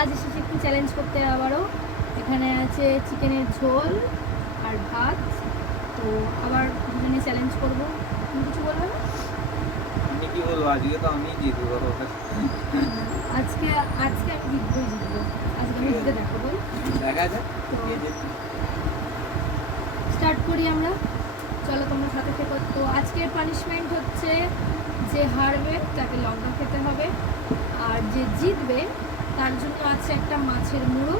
আজ এসেছি একটু চ্যালেঞ্জ করতে আবারও। এখানে আছে চিকেনের ঝোল আর ভাত। তো আবার দুজনে চ্যালেঞ্জ করবো। তুমি কিছু বলবে না? আমি কি বলবো, আজকে তো আমি জিতবো। আজকে আজকে আমি জিতবো। আজকে আমি জিতে দেখাবো। দেখা যাক তো কে জেতে। স্টার্ট করি আমরা। চলো তোমরা সাথে থেকো। তো আজকের পানিশমেন্ট হচ্ছে যে হারবে তাকে লঙ্কা খেতে হবে, আর যে জিতবে তার জন্য আছে একটা মাছের মুড়ো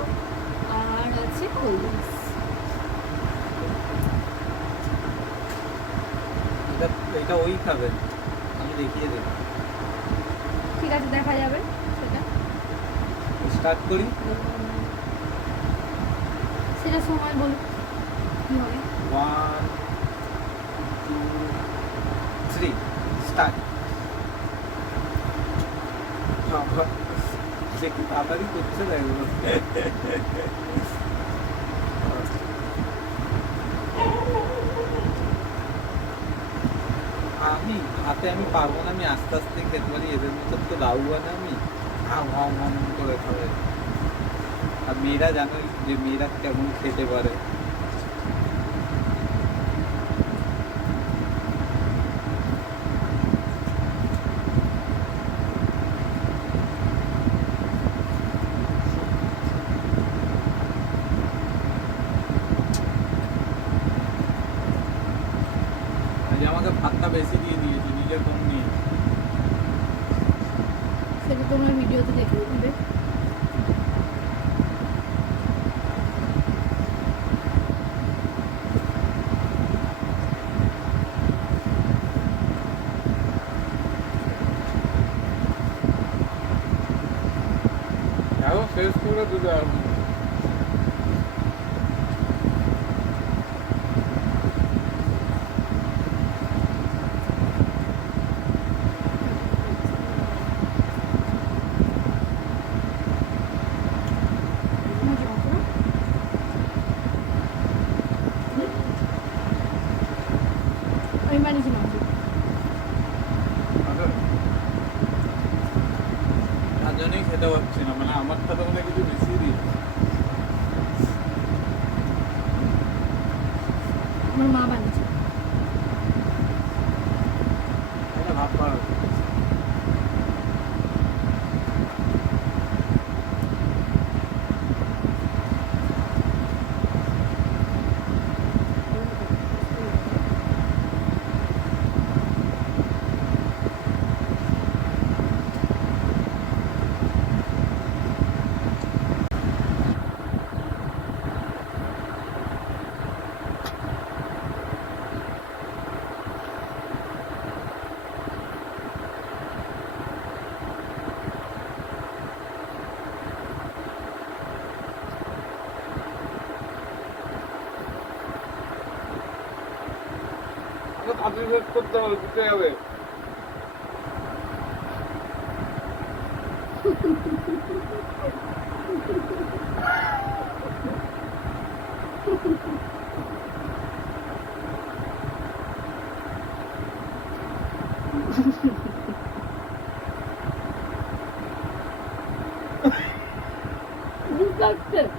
আর আছে কোল্ড ড্রিঙ্কস। এটা ওই খাবেন, আমি দেখিয়ে দেব। ঠিক আছে, দেখা যাবে সেটা। স্টার্ট করি। সেটা সময় বলো কি হবে। 1 2 3 স্টার্ট। দেখি তাড়াতাড়ি করছে দেখো। আমি হাতে আমি পারবো না, আমি আস্তে আস্তে খেতে পারি, এদের মতো তো লাউয়া না আমি। হাম হাম হাম করে খাবে। আর মেয়েরা জানোই যে মেয়েরা কেমন খেতে পারে। আজ আমাকে ভাতটা বেশি দিয়ে দিয়েছি, নিজের কম নিয়ে। সেটা তোমরা ভিডিওতে দেখে নেবে। দেখো শেষ করে দিতে পারবো। আমি বানিয়েছি মাংস। তার জন্যই খেতে পারছি না, মানে আমারটা তো মনে হয় কিছু বেশি দিয়েছে। আমার মা বানিয়েছে। এটা ভাত পারো। তাড়াতাড়ি শেষ করতে হবে, দিতে হবে। বুঝতে শেষ।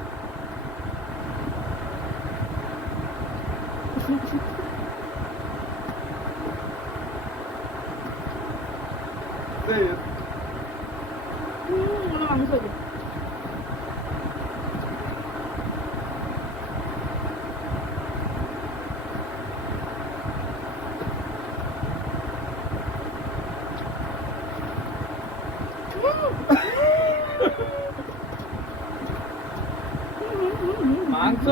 মাংস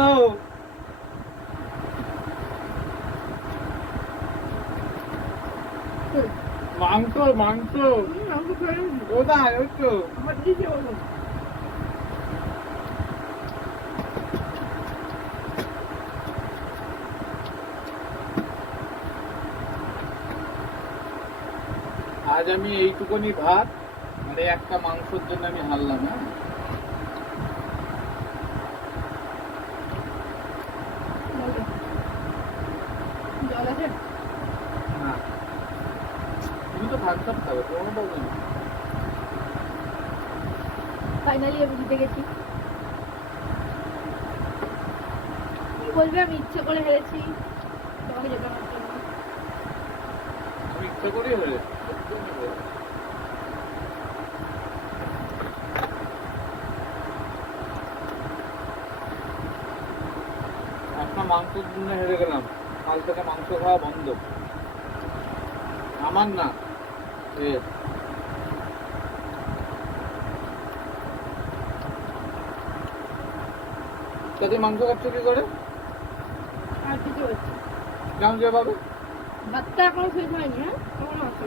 মাংস মাংস মাংস কোথায়? ওই তো আমার দিকে বলো। আজ আমি এইটুকুনি ভাত মানে একটা মাংসের জন্য আমি হারলাম। হ্যাঁ, জল আছে? না তুমি তো থাকতে খাবে, তোমার বলবে না। ফাইনালি আমি জিতে গেছি। কি বলবে, আমি ইচ্ছে করে হেরেছি তোমাকে জেতানোর জন্য। আমি ইচ্ছা করেই হলে একটা মাংসের জন্য হেরে গেলাম। কাল থেকে মাংস খাওয়া বন্ধ। আমার না, তাতে মাংস খাচ্ছ কি করে? আর কিছু হচ্ছে কেমন যেভাবে? ভাতটা এখনো শেষ হয়নি। হ্যাঁ, এখনো আছে।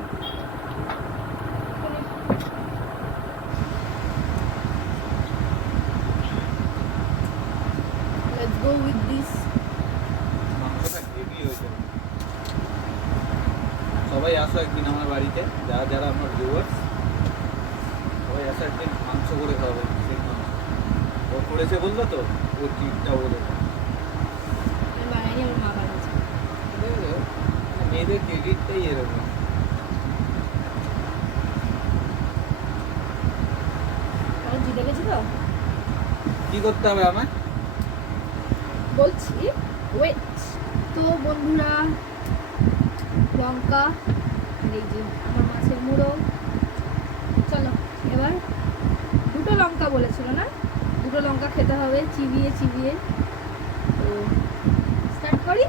Let's go with this. মাংসটা হেভি হয়েছে। সবাই আসো একদিন আমার বাড়িতে, যারা যারা আমার ভিউয়ার্স, সবাই আসো একদিন, মাংস করে খাওয়াবে। সেই মাংস ও করেছে বললো তো, ও টিপটা বলে আমি বানাইনি, আমার মা বানাচ্ছে। মেয়েদের ক্রেডিটটাই এরকম। কারণ জিতে গেছি তো, কি করতে হবে আমার? বলছি ওয়েট। তো বন্ধুরা, লঙ্কা আর এই যে আমার মাছের মুড়ো। চলো এবার, দুটো লঙ্কা বলেছিল না, দুটো লঙ্কা খেতে হবে চিবিয়ে চিবিয়ে। তো স্টার্ট করি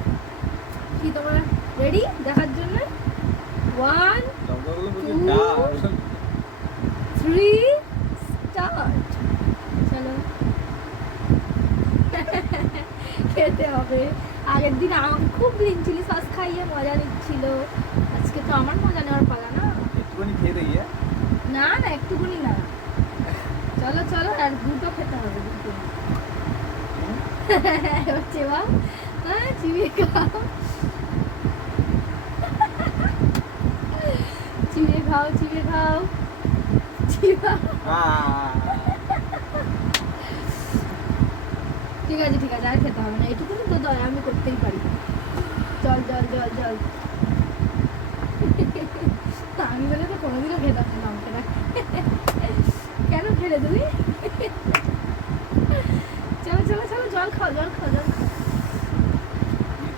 কি, তোমরা রেডি দেখার জন্য? 1 লঙ্কাগুলো প্রচুর Two. ডাল। 3 স্টার্ট। চলো খেতে হবে। আগের দিন আমাকে খুব গ্রিন চিলি সস খাইয়ে মজা নিচ্ছিল, আজকে তো আমার মজা নেওয়ার পালা না। একটুখানি খেয়ে দেই। না না, একটুকুনি না, চলো চলো, আর দুটো খেতে হবে, দুটো। এবার চেবাও, হ্যাঁ চিবিয়ে খাও, চিবিয়ে খাও, চিবিয়ে খাও, চিবাও। ঠিক আছে ঠিক আছে, আর খেতে হবে না, এটুকুনি তো দয়া আমি করতেই পারি। জল জল জল জল। আমি বলে তো কোনোদিনও খেতাম না লঙ্কাটা। কেন খেলে তুমি? চলো চলো চলো, জল খাও জল খাও জল খাও।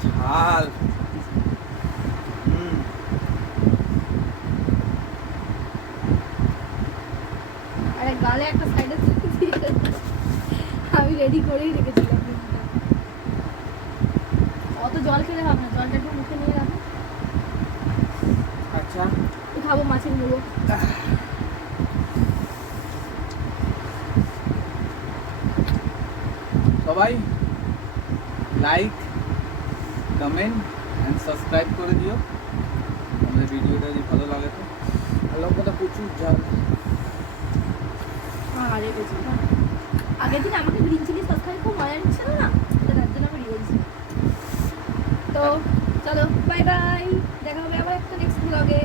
ঝাল। আরে গালে একটা সাইডে আমি রেডি করেই রেখেছিলাম ডিমটা। অত জল খেলে হবে না, জলটা একটু মুখে নিয়ে রাখো। আচ্ছা, খাবো মাছের মুড়ো। সবাই লাইক, কমেন্ট অ্যান্ড সাবস্ক্রাইব করে দিও আমাদের ভিডিওটা যদি ভালো লাগে তো। আর লঙ্কাটা প্রচুর ঝাল। আরে বেশি না, আগের দিন আমাকে গ্রিন চিলি সস খাই খুব মজা নিচ্ছিল না, তো তার জন্য আমি রিয়েছি। তো চলো বাই বাই, দেখা হবে আবার একটা নেক্সট ব্লগে।